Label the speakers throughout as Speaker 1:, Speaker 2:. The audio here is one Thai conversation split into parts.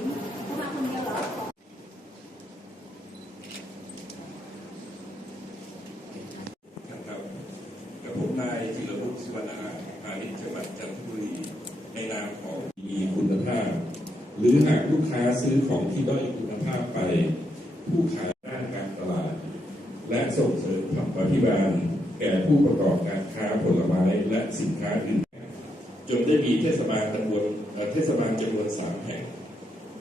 Speaker 1: งมาคนเดียวเหรอ
Speaker 2: นะครับกับผมนายธีรวุฒิสุวรรณาพาณิชย์จังหวัดจันทบุรีในนามของมีคุณภาพ หรือหากลูกค้าซื้อของที่ด้อยคุณภาพไป ผู้ขายด้านการตลาด และส่งเสริมผลักพิบาลแก่ผู้ประกอบการค้าผลไม้และสินค้าอื่นจนได้มีเทศบาลตำบลเอ่อเทศบาลจำนวนสามแห่ง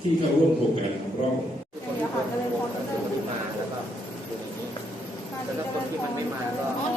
Speaker 2: ที่เข้าร่วมโครงการทำร่อง
Speaker 1: เดี๋ยวค่ะก็เลยพอจะได้
Speaker 3: คนที่มาแล้วก็อยู่อย่างนี้แล้วถ้าคนที่มันไม่มาก็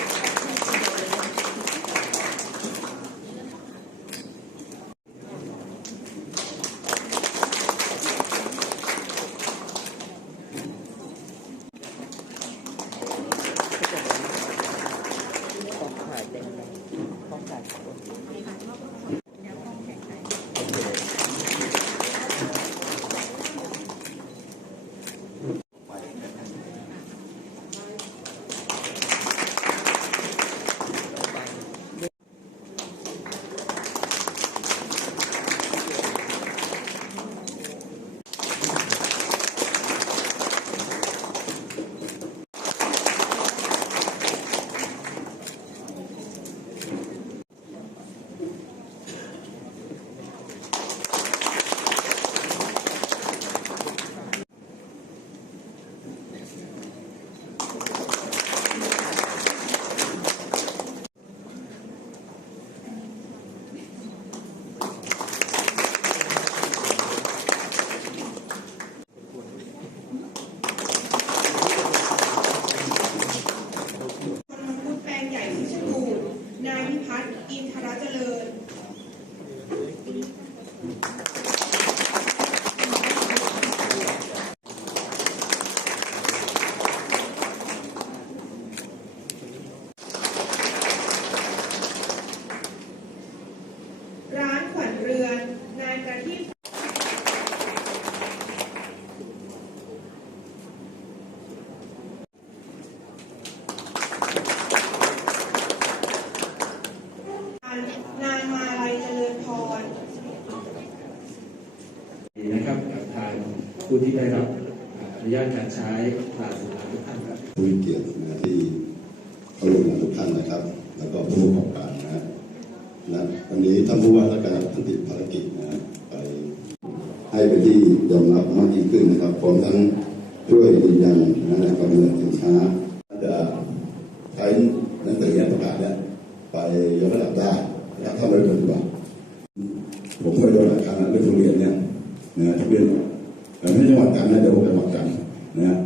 Speaker 4: ผู้ที่ได้รับอนุญาตการใช้ผ่านสถานทุกท่านครับ
Speaker 5: ผู้เกียรตินะที่เข้าร่วมงานทุกท่านนะครับ แล้วก็ผู้ประกอบการนะฮะนะวันนี้ท่านผู้ว่าราชการท่านติดภารกิจนะฮะไปให้เป็นที่ยอมรับมากยิ่งขึ้นนะครับพร้อมทั้งช่วยยืนยันนะในปรเมินสินค้าจะใช้หนังสือประกาศเนี่ยไปยกระดับได้นะครับถ้าไม่ปฏิบัติผมเคยโดนหลายครั้งนะเรื่องทุเรียนเนี่ยนะทุเรียน แต่ไม่ใช่จังหวัดกันนะเดี๋ยวผมจังหวัดกันนะ